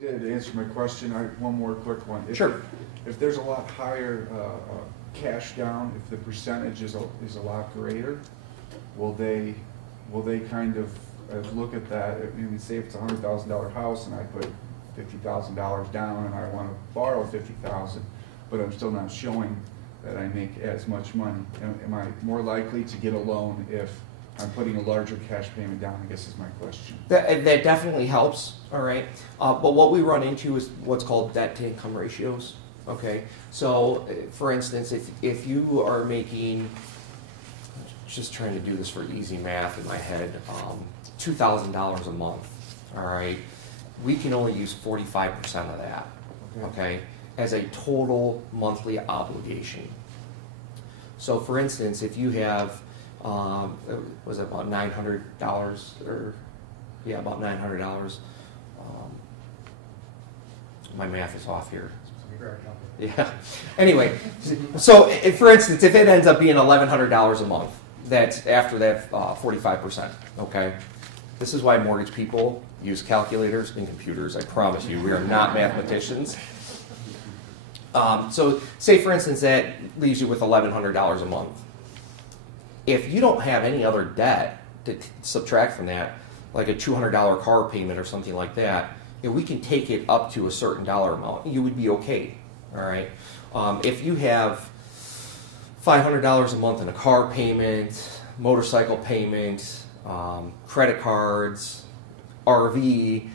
did answer my question. One more quick one. Sure. If there's a lot higher cash down, if the percentage is a lot greater, will they kind of look at that? I mean, say if it's a $100,000 house and I put $50,000 down and I want to borrow $50,000, but I'm still not showing that I make as much money. Am I more likely to get a loan if I'm putting a larger cash payment down, I guess is my question. That definitely helps, all right? But what we run into is what's called debt to income ratios, okay? So, for instance, if you are making, just trying to do this for easy math in my head, $2,000 a month, all right? We can only use 45% of that, okay, as a total monthly obligation. So, for instance, if you have was it about $900 or yeah, about $900. My math is off here. Yeah. Anyway, so for instance, if it ends up being $1,100 a month, that's after that 45%. Okay. This is why mortgage people use calculators and computers. I promise you, we are not mathematicians. So, say for instance that leaves you with $1,100 a month. If you don't have any other debt to subtract from that, like a $200 car payment or something like that, we can take it up to a certain dollar amount. You would be okay, all right? If you have $500 a month in a car payment, motorcycle payment, credit cards, RV,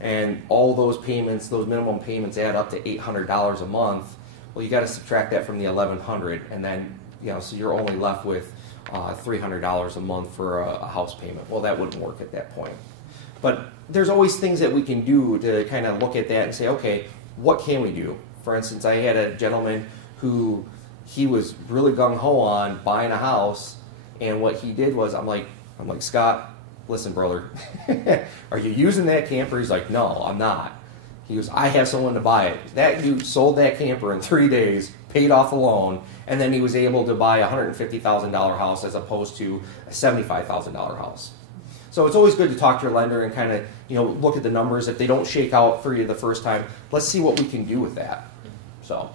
and all those payments, those minimum payments add up to $800 a month, well, you got to subtract that from the $1,100, and then, so you're only left with $300 a month for a house payment. Well, that wouldn't work at that point. But there's always things that we can do to kind of look at that and say, okay, what can we do? For instance, I had a gentleman who he was really gung-ho on buying a house, and what he did was, I'm like, Scott, listen, brother, are you using that camper? He's like, no, I'm not. He goes, I have someone to buy it. That dude sold that camper in 3 days, paid off the loan, and then he was able to buy a $150,000 house as opposed to a $75,000 house. So it's always good to talk to your lender and kind of, look at the numbers. If they don't shake out for you the first time, let's see what we can do with that. So.